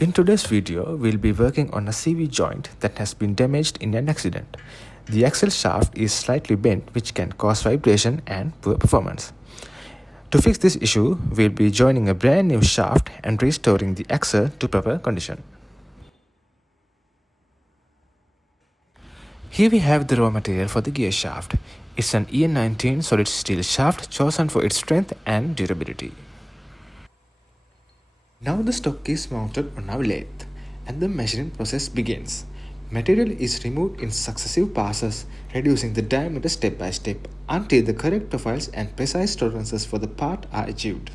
In today's video, we'll be working on a CV joint that has been damaged in an accident. The axle shaft is slightly bent, which can cause vibration and poor performance. To fix this issue, we'll be joining a brand new shaft and restoring the axle to proper condition. Here we have the raw material for the gear shaft. It's an EN19 solid steel shaft chosen for its strength and durability. Now the stock is mounted on our lathe and the measuring process begins. Material is removed in successive passes, reducing the diameter step by step until the correct profiles and precise tolerances for the part are achieved.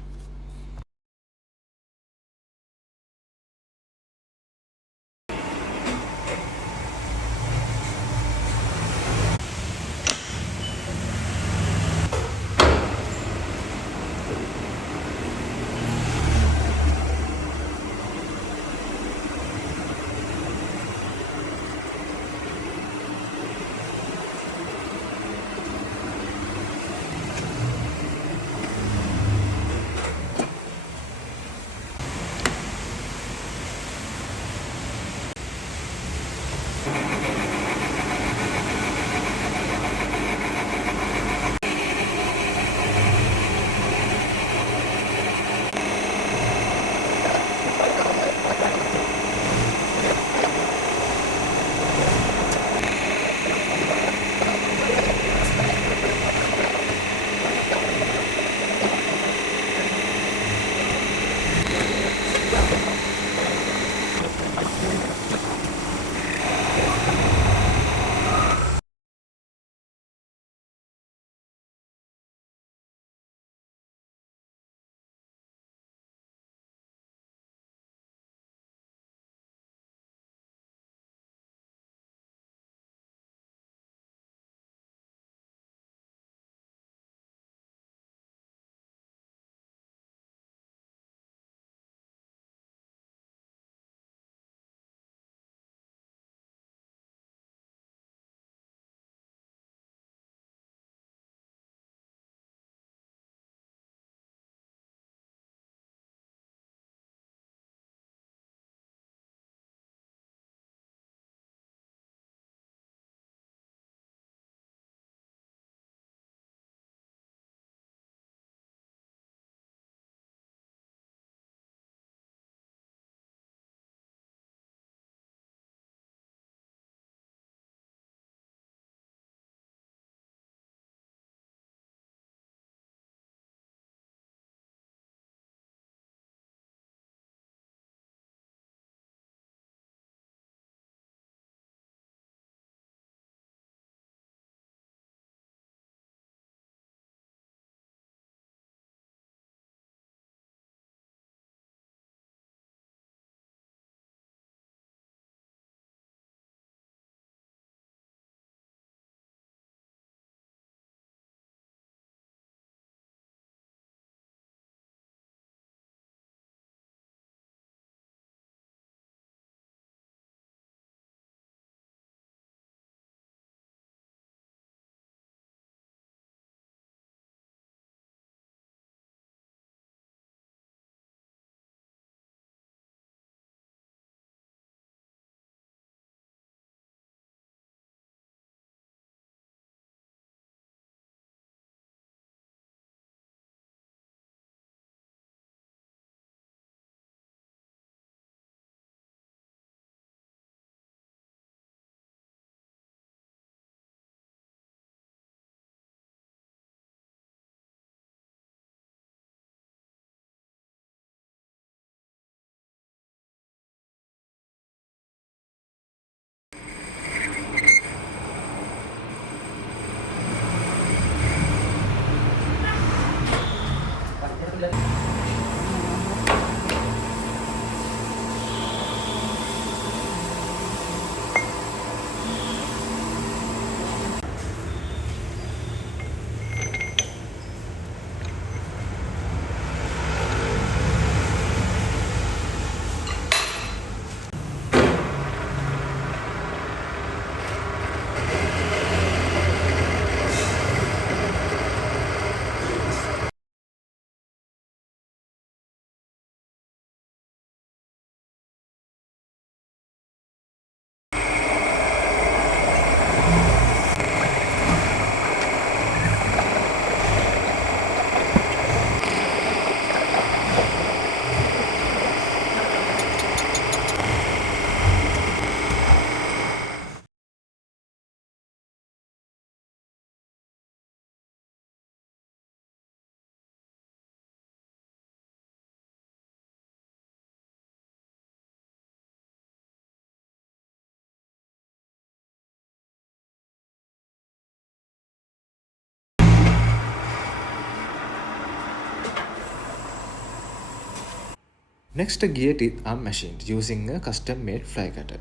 Next, the gear teeth are machined using a custom-made fly cutter.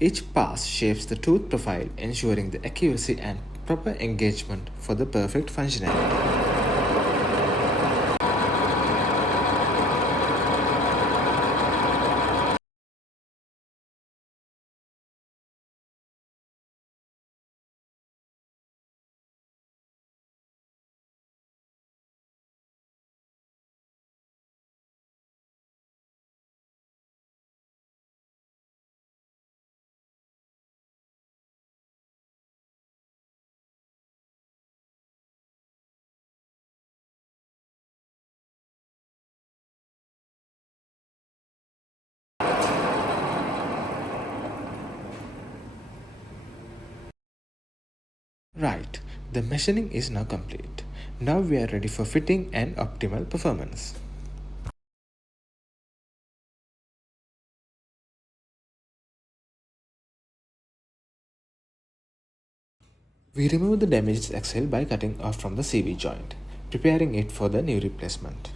Each pass shapes the tooth profile, ensuring the accuracy and proper engagement for the perfect functionality. Right, the machining is now complete. Now we are ready for fitting and optimal performance. We remove the damaged axle by cutting off from the CV joint, preparing it for the new replacement.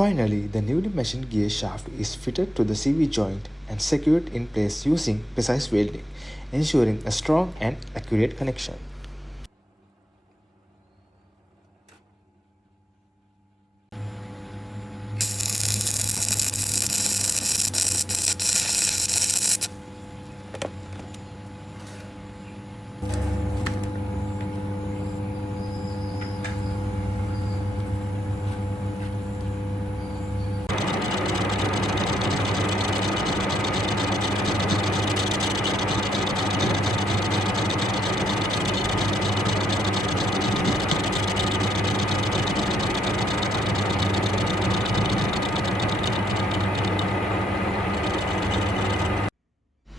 Finally, the newly machined gear shaft is fitted to the CV joint and secured in place using precise welding, ensuring a strong and accurate connection.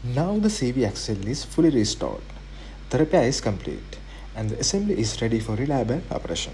Now the CV axle is fully restored. The repair is complete and the assembly is ready for reliable operation.